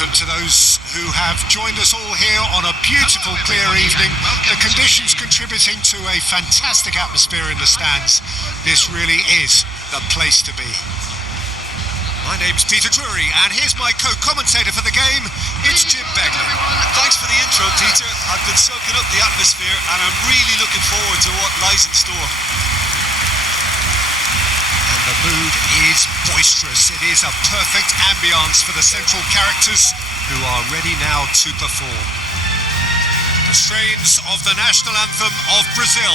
Welcome to those who have joined us all here on a beautiful, clear evening. The conditions contributing to a fantastic atmosphere in the stands. This really is the place to be. My name's Peter Drury, and here's my co-commentator for the game. It's Jim Beglin. Thanks for the intro, Peter. I've been soaking up the atmosphere, and I'm really looking forward to what lies in store. The mood is boisterous. It is a perfect ambience for the central characters who are ready now to perform. The strains of the national anthem of Brazil.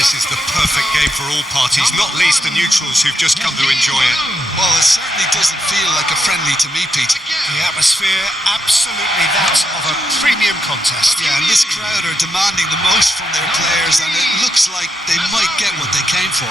This is the perfect game for all parties, not least the neutrals who've just come to enjoy it. Well, it certainly doesn't feel like a friendly to me, Peter. The atmosphere, absolutely that of a premium contest. Yeah, and this crowd are demanding the most from their players, and it looks like they might get what they came for.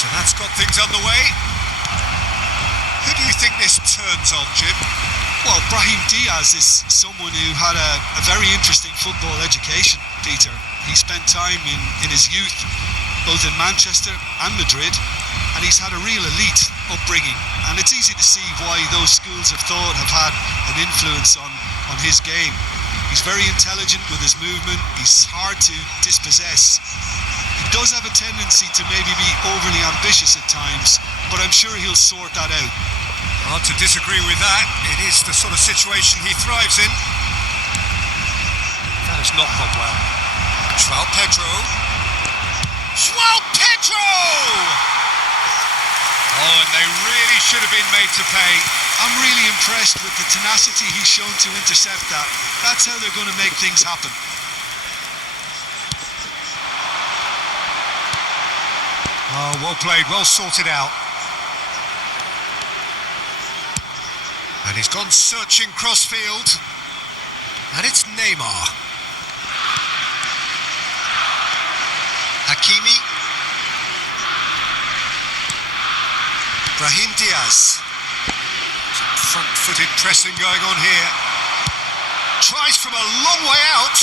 So that's got things underway. Who do you think this turns on, Jim? Well, Brahim Diaz is someone who had a very interesting football education, Peter. He spent time in his youth, both in Manchester and Madrid, and he's had a real elite upbringing. And it's easy to see why those schools of thought have had an influence on his game. He's very intelligent with his movement. He's hard to dispossess. He does have a tendency to maybe be overly ambitious at times, but I'm sure he'll sort that out. Hard to disagree with that. It is the sort of situation he thrives in. That has not gone well. João Pedro. João Pedro! Oh, and they really should have been made to pay. I'm really impressed with the tenacity he's shown to intercept that. That's how they're going to make things happen. Oh, well played, well sorted out. And he's gone searching crossfield. And it's Neymar. Hakimi. Brahim Diaz. Some front-footed pressing going on here. Tries from a long way out.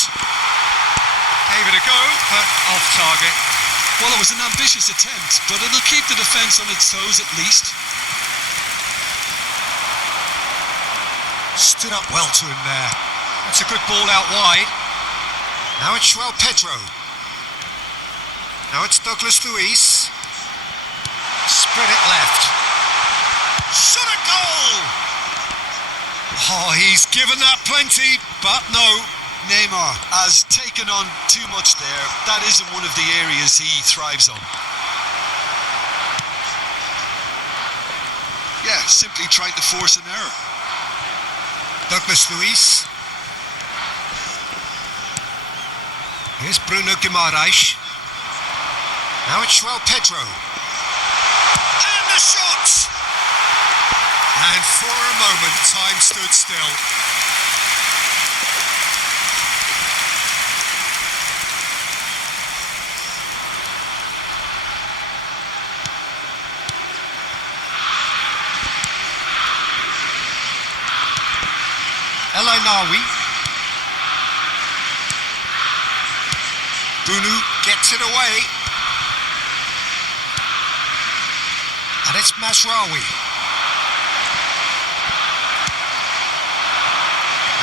Gave it a go, but off target. Well, it was an ambitious attempt, but it'll keep the defence on its toes at least. Stood up well to him there. That's a good ball out wide. Now it's João Pedro. Now it's Douglas Luiz. Spread it left. Shot a goal! Oh, he's given that plenty, but no. Neymar has taken on too much there. That isn't one of the areas he thrives on. Yeah, simply trying to force an error. Douglas Luiz. Here's Bruno Guimaraes. Now it's João Pedro. And the shot! And for a moment, time stood still. Nawi. Bruno gets it away. And it's Mazraoui.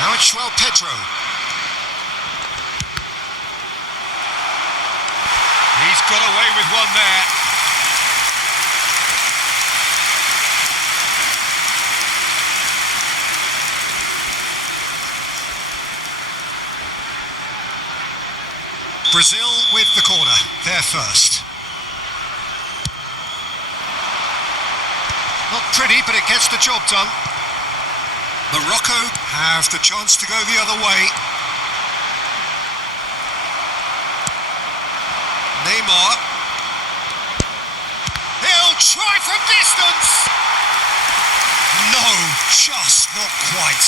Now it's João Pedro. He's got away with one there. Brazil with the corner, they're first. Not pretty, but it gets the job done. Morocco have the chance to go the other way. Neymar. He'll try from distance. No, just not quite.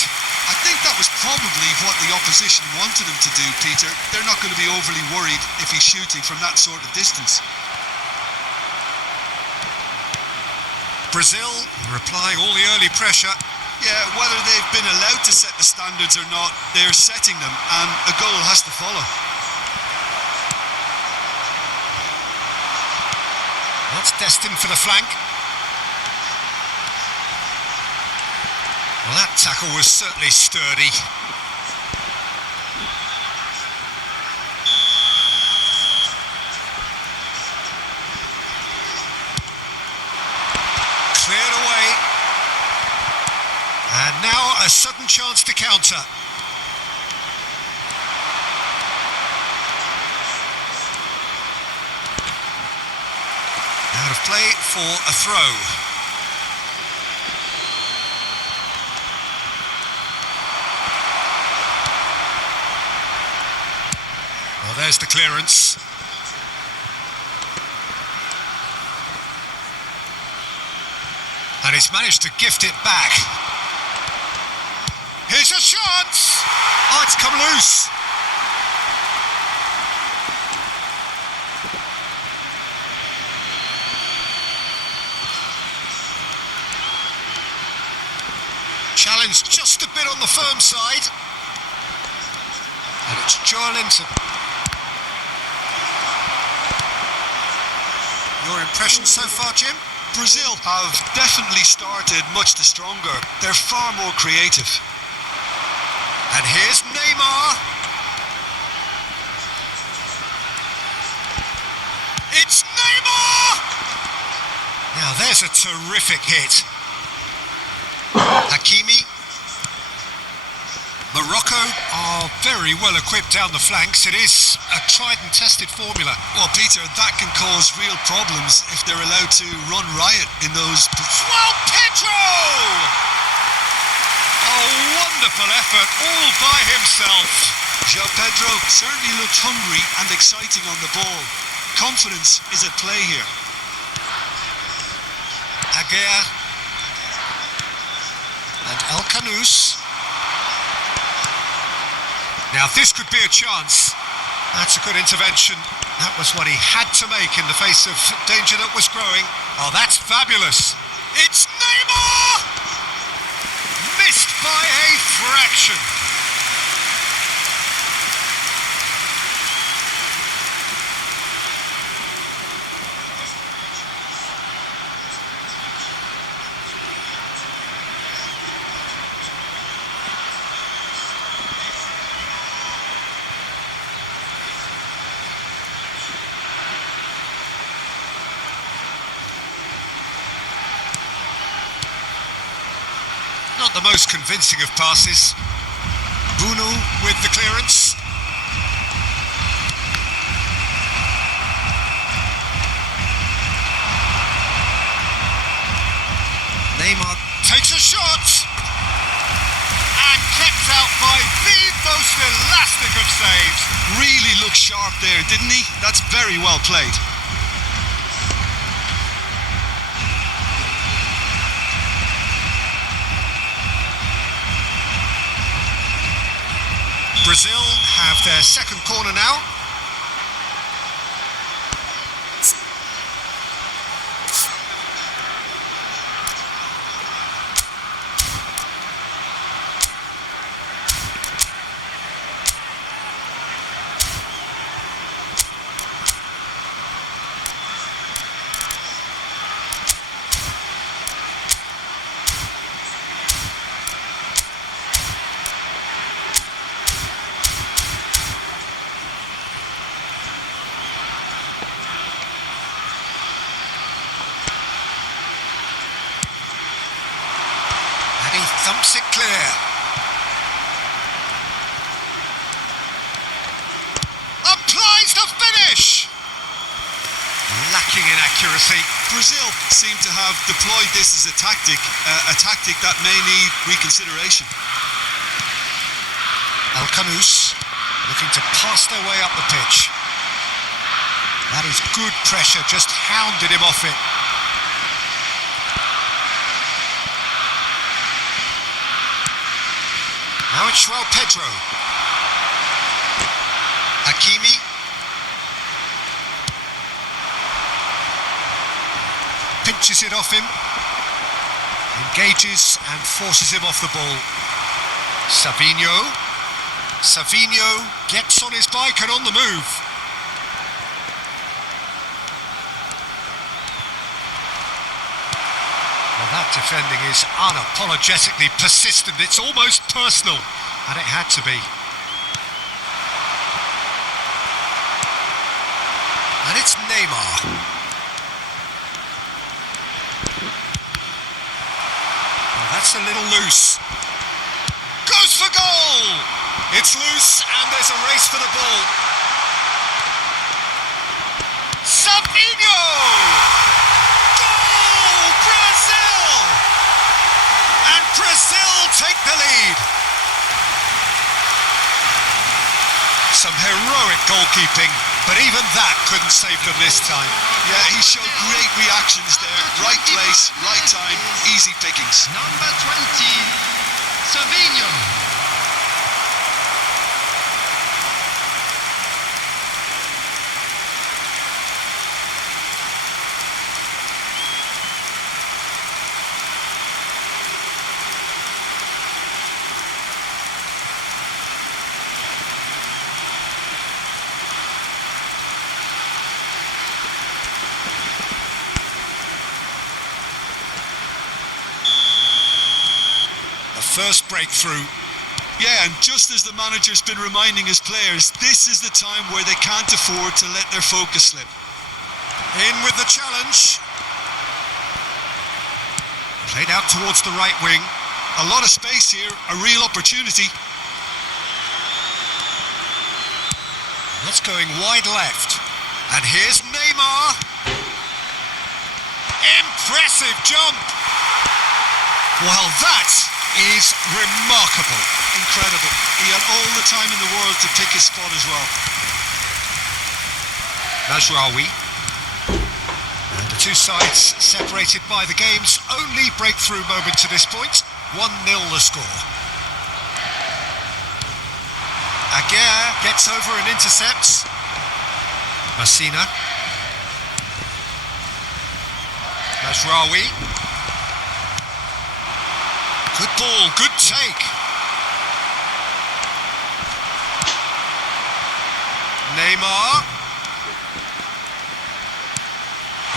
I think that was probably what the opposition wanted him to do, Peter. They're not going to be overly worried if he's shooting from that sort of distance. Brazil are applying all the early pressure. Yeah, whether they've been allowed to set the standards or not, they're setting them, and a goal has to follow. That's destined for the flank. Well, that tackle was certainly sturdy. Cleared away. And now a sudden chance to counter. Out of play for a throw. Well, there's the clearance. And he's managed to gift it back. Here's a chance! Oh, it's come loose. Challenge just a bit on the firm side. And it's Joelinton. Your impression so far, Jim? Brazil have definitely started much the stronger. They're far more creative. And here's Neymar. It's Neymar! Now there's a terrific hit. Hakimi. Morocco are very well equipped down the flanks. It is a tried and tested formula. Well, Peter, that can cause real problems if they're allowed to run riot in those... João Pedro! A wonderful effort all by himself. João Pedro certainly looked hungry and exciting on the ball. Confidence is at play here. Aguirre. And El Canous. Now this could be a chance. That's a good intervention. That was what he had to make in the face of danger that was growing. Oh, that's fabulous. It's Neymar! Missed by a fraction. Not the most convincing of passes. Bruno with the clearance. Neymar takes a shot and kept out by the most elastic of saves. Really looked sharp there, didn't he? That's very well played. Brazil have their second corner now. thumps it clear. Applies the finish! Lacking in accuracy. Brazil seem to have deployed this as a tactic that may need reconsideration. Alcanus looking to pass their way up the pitch. That is good pressure, just hounded him off it. Now it's João Pedro. Hakimi. Pinches it off him. Engages and forces him off the ball. Savinho. Savinho gets on his bike and on the move. Well, that defending is unapologetically persistent. It's almost personal, and it had to be. And it's Neymar. Well, that's a little loose. Goes for goal! It's loose, and there's a race for the ball. Savinho! Goal! Brazil! And Brazil take the lead. Some heroic goalkeeping, but even that couldn't save them this time. Yeah, he showed great reactions there. Right place, right time, easy pickings. Number 20, Savinho. First breakthrough. Yeah, and just as the manager's been reminding his players, this is the time where they can't afford to let their focus slip. In with the challenge. Played out towards the right wing. A lot of space here, a real opportunity. That's going wide left. And here's Neymar. Impressive jump. Well, that is remarkable. Incredible. He had all the time in the world to pick his spot as well. Mazraoui. And the two sides separated by the game's only breakthrough moment to this point. 1-0 the score. Aguirre gets over and intercepts. Messina. Mazraoui. Good ball, good take. Neymar.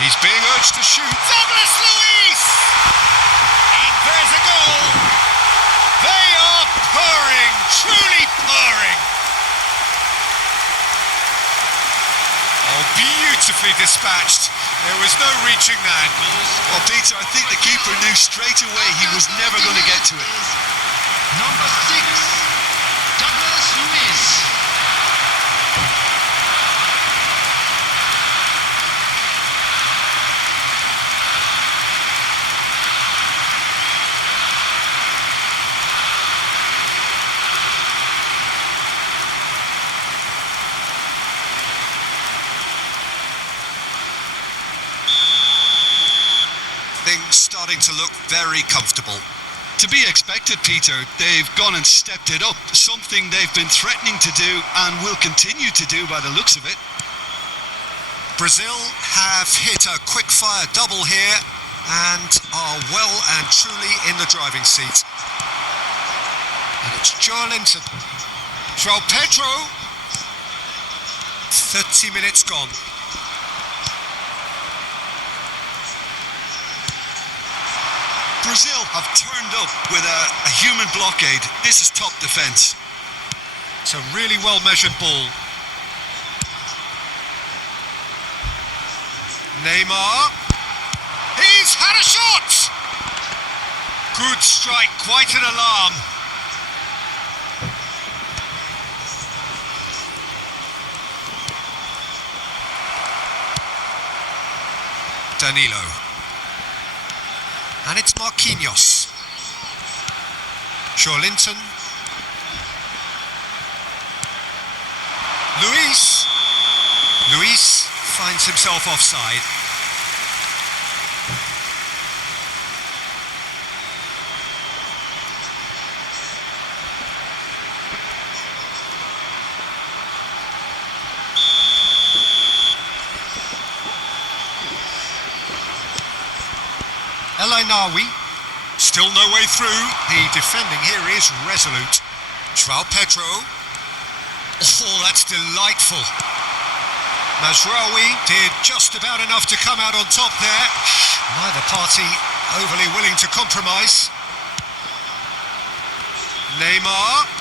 He's being urged to shoot. Douglas Luiz! And there's a goal. They are purring, truly purring. Oh, beautifully dispatched. There was no reaching that. Well, Peter, I think the keeper knew straight away he was never going to get to it. Number 6, Douglas Luiz. Things starting to look very comfortable. To be expected, Peter. They've gone and stepped it up, something they've been threatening to do and will continue to do by the looks of it. Brazil have hit a quick-fire double here and are well and truly in the driving seat. And it's Joelinton. João Pedro. 30 minutes gone. Brazil have turned up with a human blockade. This is top defence. It's a really well-measured ball. Neymar. He's had a shot! Good strike, quite an alarm. Danilo. And it's Marquinhos. Linton. Luis finds himself offside. Elinawi, still no way through. The defending here is resolute. João Pedro. Oh, that's delightful. Mazraoui did just about enough to come out on top there. Neither party overly willing to compromise. Neymar.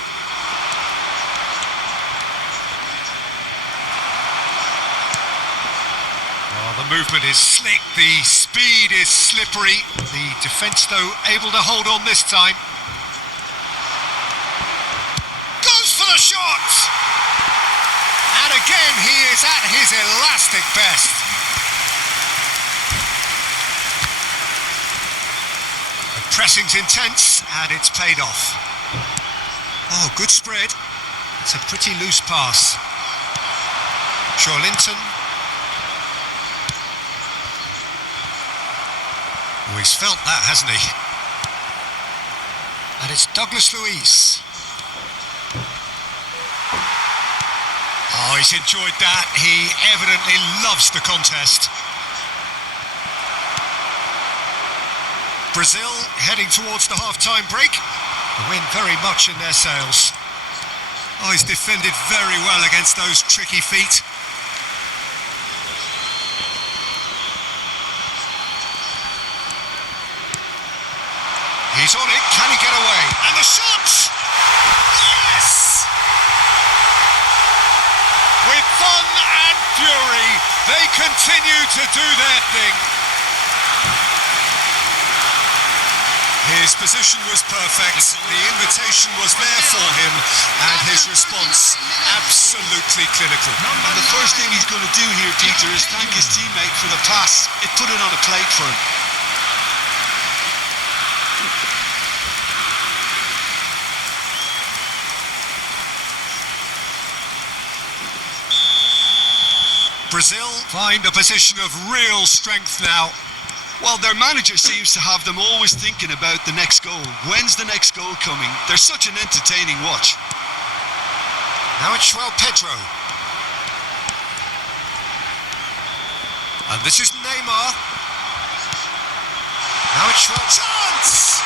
The movement is slick, the speed is slippery. The defence, though, able to hold on this time. Goes for the shot! And again, he is at his elastic best. The pressing's intense, and it's paid off. Oh, good spread. It's a pretty loose pass. Linton. Oh, he's felt that, hasn't he? And it's Douglas Luiz. Oh, he's enjoyed that. He evidently loves the contest. Brazil heading towards the half-time break. The wind very much in their sails. Oh, he's defended very well against those tricky feet. He's on it, can he get away? And the shot! Yes! With fun and fury, they continue to do their thing. His position was perfect, the invitation was there for him, and his response absolutely clinical. And the first thing he's going to do here, Peter, is thank his teammate for the pass. It put it on a plate for him. Brazil find a position of real strength now. Well, their manager seems to have them always thinking about the next goal. When's the next goal coming? They're such an entertaining watch. Now it's João Pedro. And this is Neymar. Now it's João. Chance!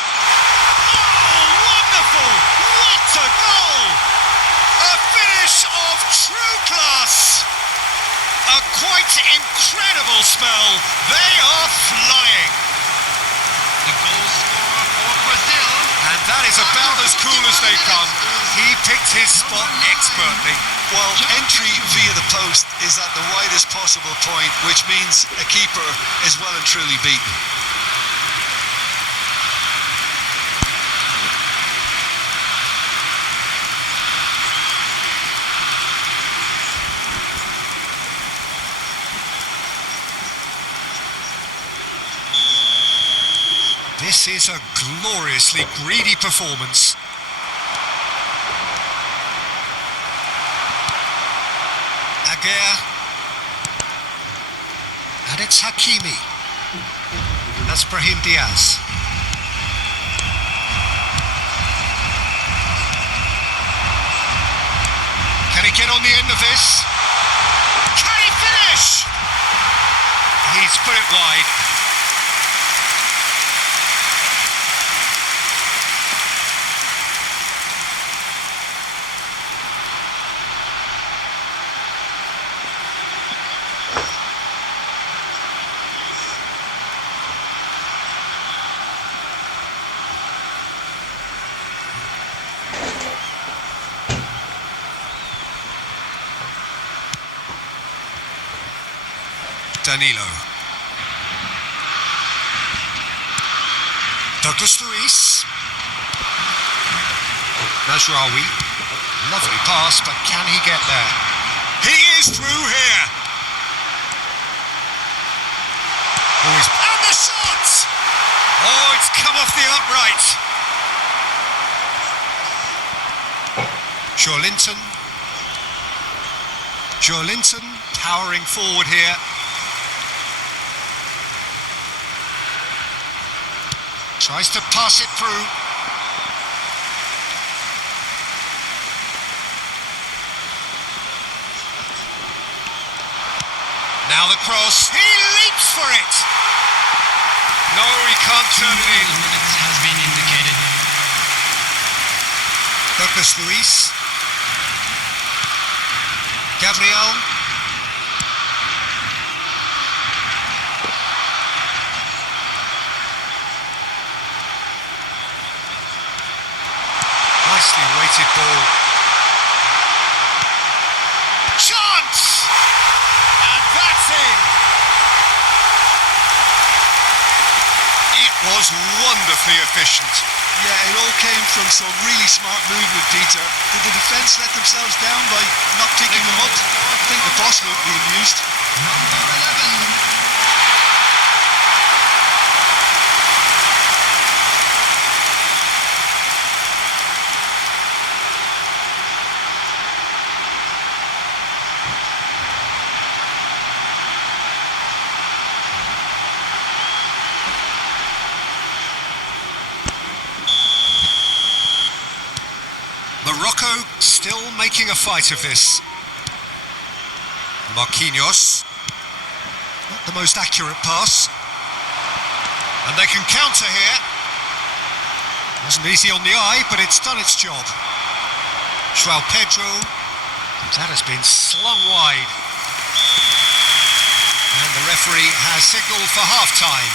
Oh, wonderful! What a goal! A finish of true class! A quite incredible spell. They are flying. The goal scorer for Brazil. And that is about as cool as they come. He picked his spot expertly. Well, entry via the post is at the widest possible point, which means a keeper is well and truly beaten. This is a gloriously greedy performance. Aguirre. And it's Hakimi. That's Brahim Diaz. Can he get on the end of this? Can he finish? He's put it wide. Danilo. Douglas Luiz. Najraoui. Lovely pass, but can he get there? He is through here. And the shot! Oh, it's come off the upright. Joelinton powering forward here. Tries to pass it through. Now the cross. He leaps for it. No, he can't turn it in. Minutes has been indicated. Douglas Luiz. Gabriel. Nicely weighted ball. Chance! And that's in. It was wonderfully efficient. Yeah, it all came from some really smart movement, Peter. Did the defence let themselves down by not picking them up? I think the boss won't be amused. Number 11. Morocco still making a fight of this. Marquinhos. Not the most accurate pass. And they can counter here. Wasn't easy on the eye, but it's done its job. João Pedro. That has been slung wide. And the referee has signalled for half-time.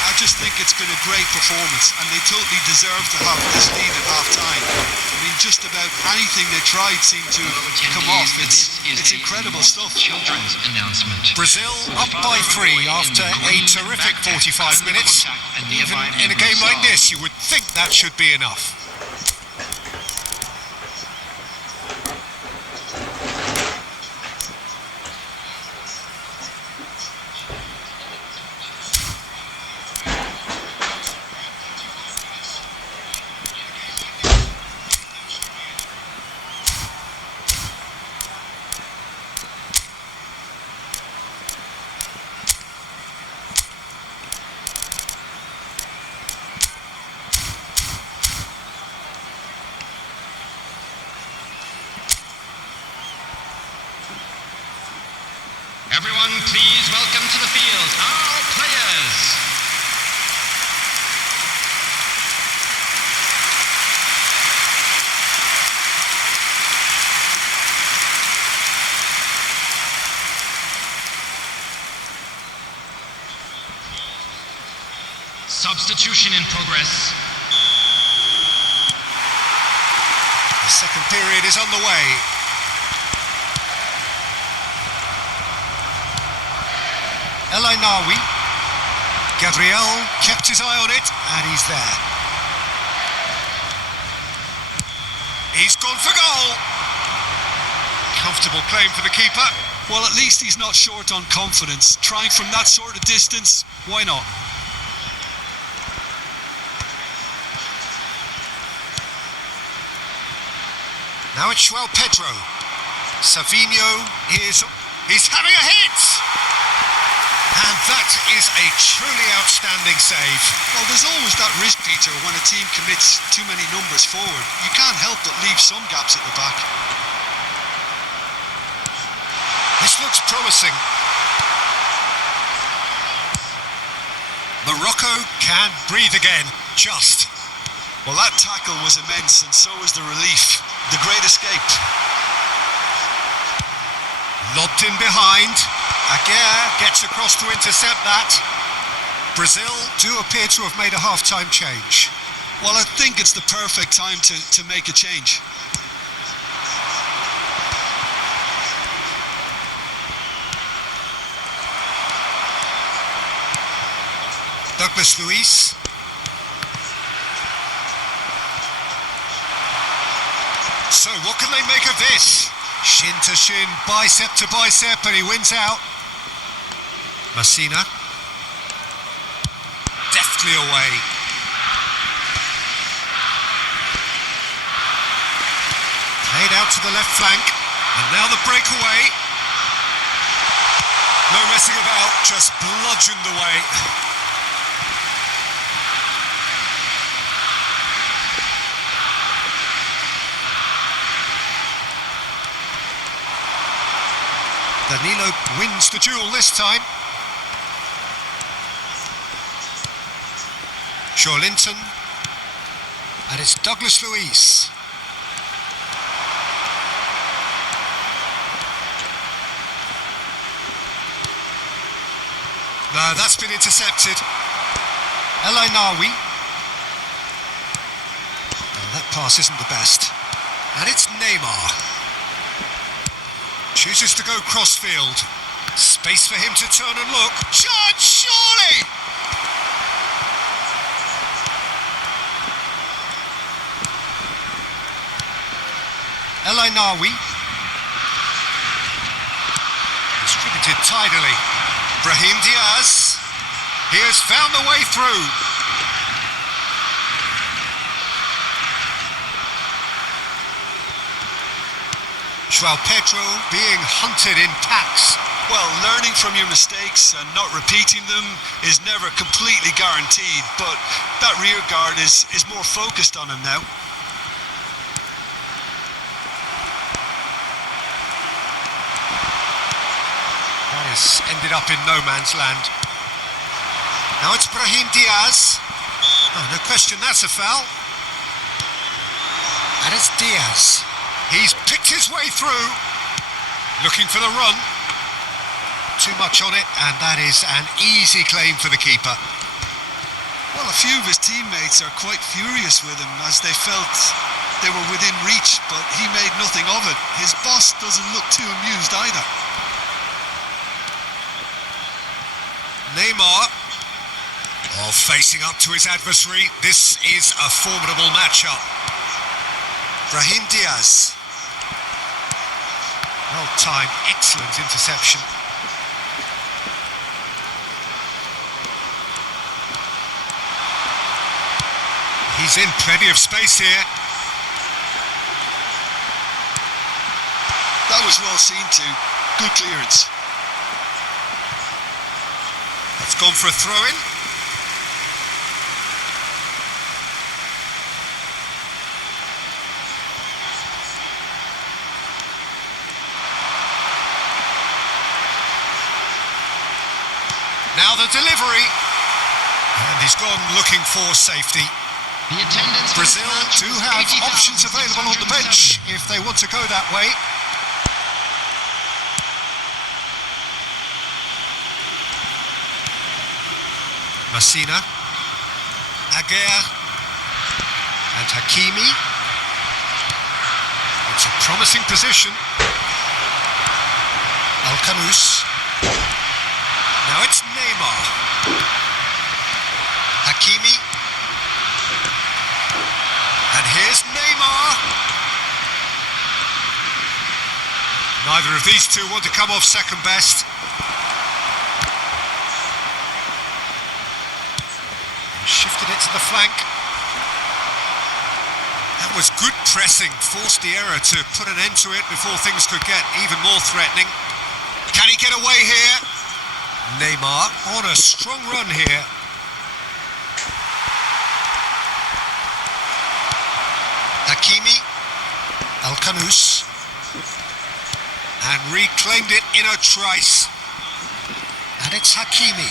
I just think it's been a great performance, and they totally deserve to have this lead at half-time. I mean, just about anything they tried seemed to come off. It's incredible stuff. Children's announcement. Brazil up by 3 after a terrific 45 minutes. Even in a game like this, you would think that should be enough. Everyone, please welcome to the field our players. Substitution in progress. The second period is on the way. El Ainaoui. Gabriel kept his eye on it, and he's there. He's gone for goal. Comfortable claim for the keeper. Well, at least he's not short on confidence. Trying from that sort of distance, why not? Now it's João Pedro. Savinho is... He's having a hit! And that is a truly outstanding save. Well, there's always that risk, Peter, when a team commits too many numbers forward. You can't help but leave some gaps at the back. This looks promising. Morocco can breathe again, just. Well, that tackle was immense, and so was the relief. The great escape. Lobbed in behind. Aguirre gets across to intercept that. Brazil do appear to have made a half-time change. Well, I think it's the perfect time to make a change. Douglas Luiz. So what can they make of this? Shin to shin, bicep to bicep, and he wins out. Messina. Deftly away. Played out to the left flank. And now the breakaway. No messing about, just bludgeoned away. Danilo wins the duel this time. Linton. And it's Douglas Luiz. No, that's been intercepted. El Ainawi. That pass isn't the best. And it's Neymar. Chooses to go crossfield. Space for him to turn and look. Chance, surely! El Ainawi. Distributed tidily. Brahim Diaz. He has found the way through. João Pedro being hunted in packs. Well, learning from your mistakes and not repeating them is never completely guaranteed, but that rear guard is more focused on him now. That has ended up in no man's land. Now it's Brahim Diaz. Oh, no question, that's a foul. And it's Diaz. He's picked his way through, looking for the run. Too much on it, and that is an easy claim for the keeper. Well, a few of his teammates are quite furious with him as they felt they were within reach, but he made nothing of it. His boss doesn't look too amused either. Neymar, facing up to his adversary. This is a formidable matchup. Brahim Diaz. Well timed, excellent interception. He's in plenty of space here. That was well seen too. Good clearance. It's gone for a throw-in. Now the delivery, and he's gone looking for safety. The attendance for Brazil this match do was have options 80,607. available on the bench if they want to go that way. Messina, Aguirre, and Hakimi. It's a promising position. Alcanus. Now it's Neymar. Hakimi. And here's Neymar. Neither of these two want to come off second best. Shifted it to the flank. That was good pressing. Forced the error to put an end to it before things could get even more threatening. Can he get away here? Neymar on a strong run here. Hakimi, Alcanus, and reclaimed it in a trice. And it's Hakimi.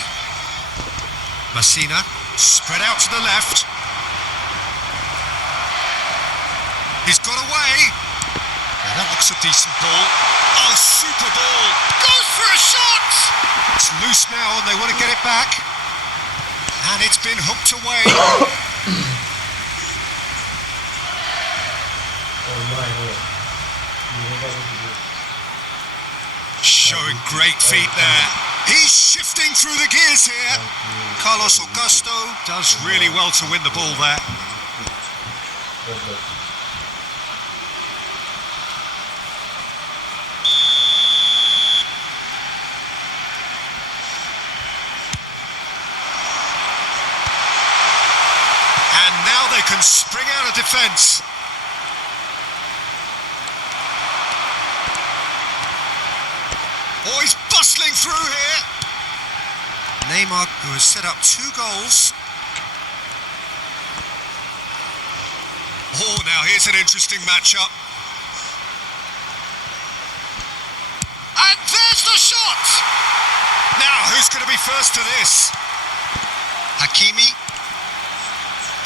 Messina, spread out to the left. He's got away. Now that looks a decent ball. Oh, super ball. Goes for a shot. It's loose now and they want to get it back. And it's been hooked away. Showing great feet there. He's shifting through the gears here. Carlos Augusto does really well to win the ball there. can spring out of defence. Oh, he's bustling through here. Neymar, who has set up 2 goals. Oh, now here's an interesting matchup. And there's the shot! Now, who's going to be first to this? Hakimi.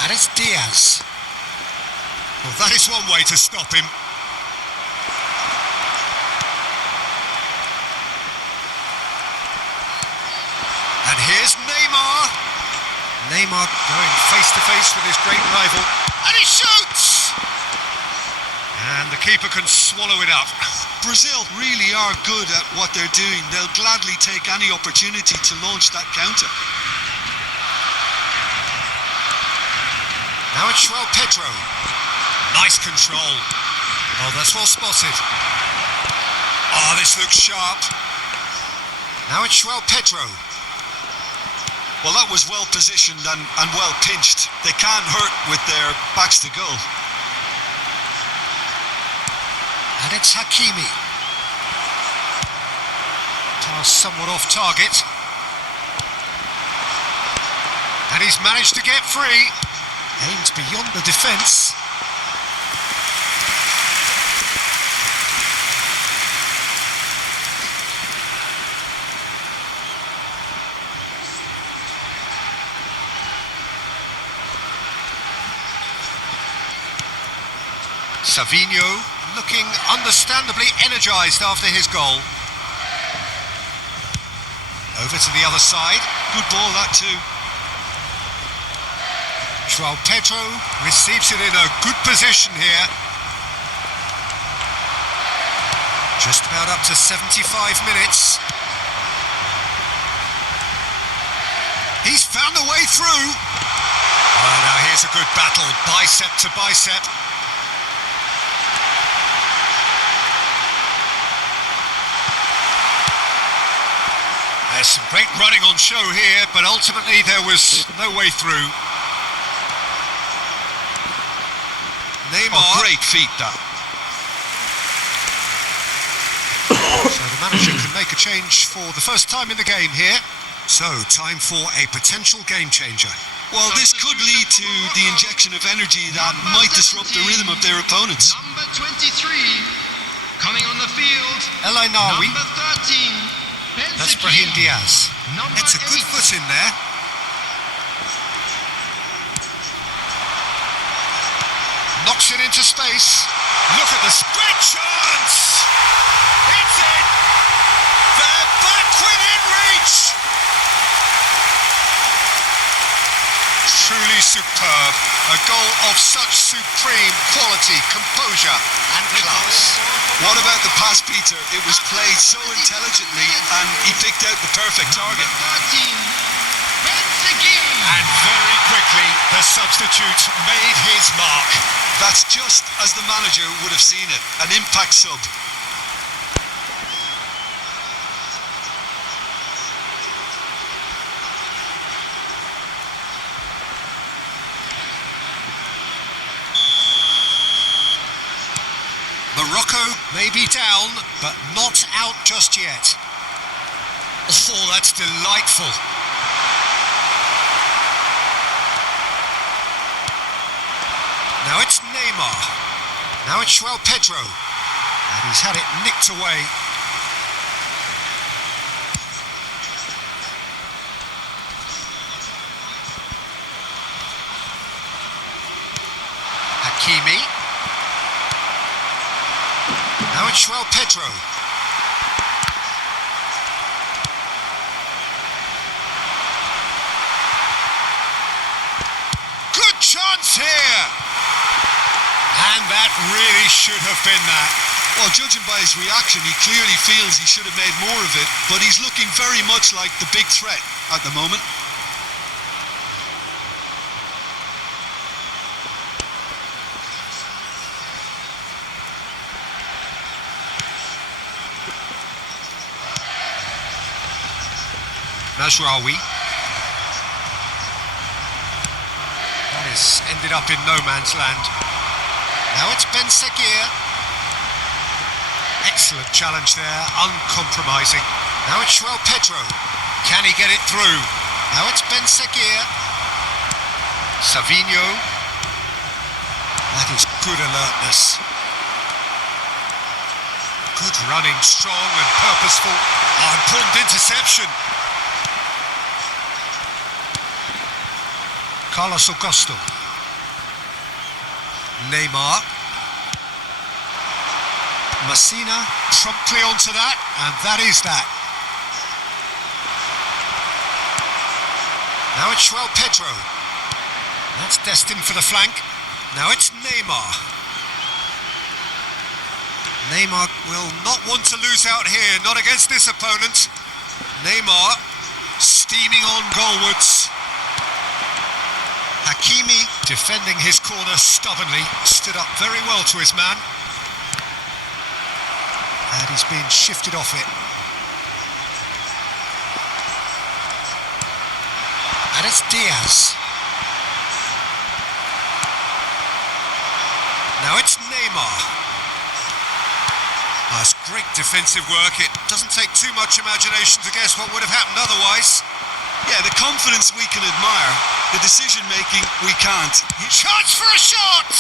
And it's Diaz. Well, that is one way to stop him. And here's Neymar. Neymar going face-to-face with his great rival. And he shoots! And the keeper can swallow it up. Brazil really are good at what they're doing. They'll gladly take any opportunity to launch that counter. Now it's João Pedro. Nice control. Oh, that's well spotted. Oh, this looks sharp. Now it's João Pedro. Well, that was well positioned and well pinched. They can't hurt with their backs to goal. And it's Hakimi. Pass somewhat off target. And he's managed to get free. Aims beyond the defence. Savinho looking understandably energised after his goal. Over to the other side. Good ball, that too. João Pedro receives it in a good position here. Just about up to 75 minutes. He's found a way through. Oh, now here's a good battle, bicep to bicep. There's some great running on show here, but ultimately there was no way through. Neymar. Oh, great feat, that. So the manager can make a change for the first time in the game here. So, time for a potential game changer. Well, this could lead to the injection of energy that might disrupt the rhythm of their opponents. Number 23, coming on the field. El Ainaoui. Number 13, That's Brahim Selecao. Diaz. Number It's a good 8. foot in there. Knocks it into space. Look at the spread chance! It's in! They're back within reach! Truly superb. A goal of such supreme quality, composure and class. What about the pass, Peter? It was played so intelligently and he picked out the perfect target. 13, Selecao. And very quickly, the substitute made his mark. That's just as the manager would have seen it. An impact sub. Morocco may be down, but not out just yet. Oh, that's delightful. Now it's Neymar. Now it's João Pedro. And he's had it nicked away. Hakimi. Now it's João Pedro. Good chance here! And that really should have been that. Well, judging by his reaction, he clearly feels he should have made more of it, but he's looking very much like the big threat at the moment. Mazraoui. That This ended up in no man's land. Now it's Ben Seguir. Excellent challenge there, uncompromising. Now it's João Pedro. Can he get it through? Now it's Ben Seguir. Savinho. That is good alertness. Good running, strong and purposeful. Oh, important interception. Carlos Augusto. Neymar. Messina promptly onto that, and that is that. Now it's João Pedro. That's destined for the flank. Now it's Neymar. Neymar will not want to lose out here, not against this opponent. Neymar steaming on goalwards. Hakimi defending his corner stubbornly, stood up very well to his man. And he's been shifted off it. And it's Diaz. Now it's Neymar. That's great defensive work. It doesn't take too much imagination to guess what would have happened otherwise. Yeah, the confidence we can admire, the decision-making we can't. Chance for a shot!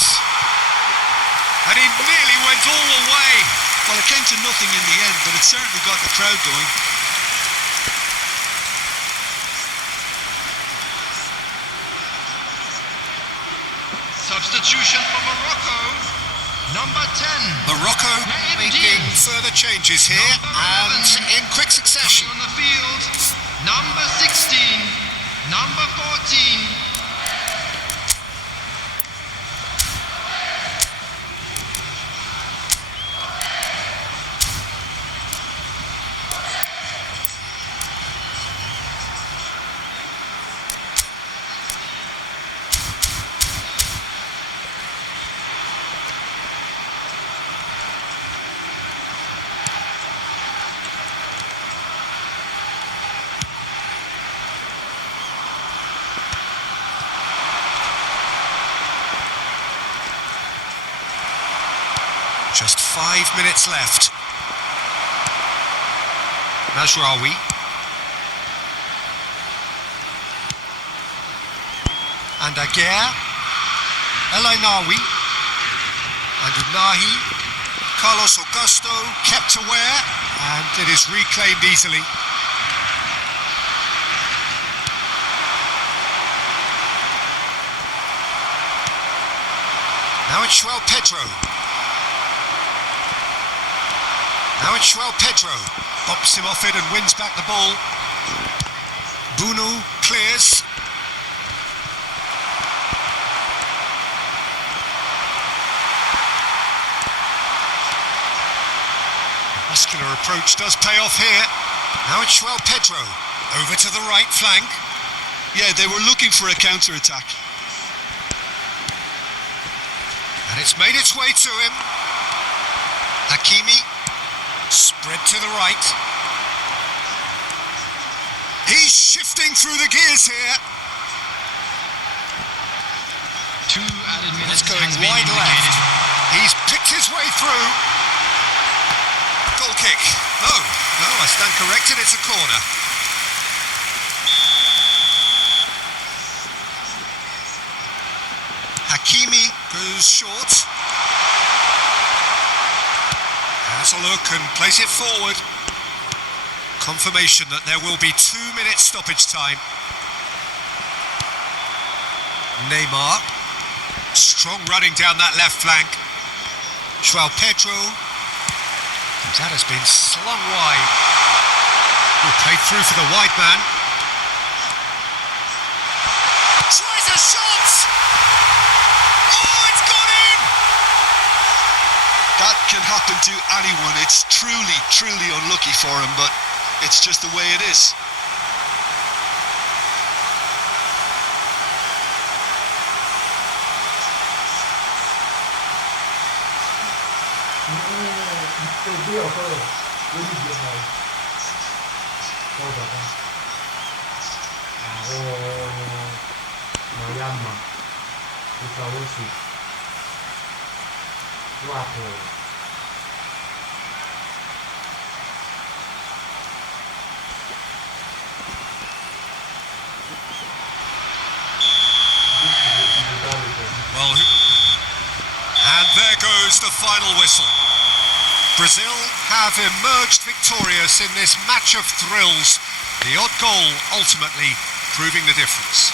And he nearly went all the way. Well, it came to nothing in the end, but it certainly got the crowd going. Substitution for Morocco, number 10. Morocco making further changes here, and in quick succession. Coming on the field, number 16, number 14. Just 5 minutes left. Mazraoui. And Aguirre. El Ainaoui. And Unahi. Carlos Augusto kept aware, and it is reclaimed easily. Now it's João Pedro. Now it's João Pedro, bops him off it and wins back the ball. Bunu clears. Muscular approach does pay off here. Now it's João Pedro, over to the right flank. Yeah, they were looking for a counter-attack. And it's made its way to him. Hakimi. Spread to the right. He's shifting through the gears here. 2 added minutes. It's going has been wide indicated. left. He's picked his way through. Goal kick. No, I stand corrected. It's a corner. Hakimi goes short. Has a look and plays it forward. Confirmation that there will be 2 minutes stoppage time. Neymar. Strong running down that left flank. João Pedro. That has been slung wide. Played through for the wide man. Tries a shot! Oh, it's gone in! That can happen to anyone. It's truly, truly unlucky for him, but it's just the way it is. Well, and there goes the final whistle. Brazil have emerged victorious in this match of thrills, the odd goal ultimately proving the difference.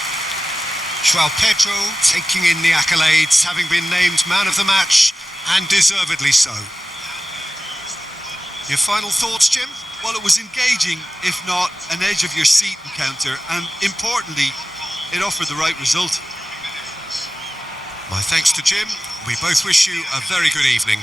João Pedro taking in the accolades, having been named man of the match, and deservedly so. Your final thoughts, Jim? Well, it was engaging, if not an edge of your seat encounter, and importantly, it offered the right result. My thanks to Jim. We both wish you a very good evening.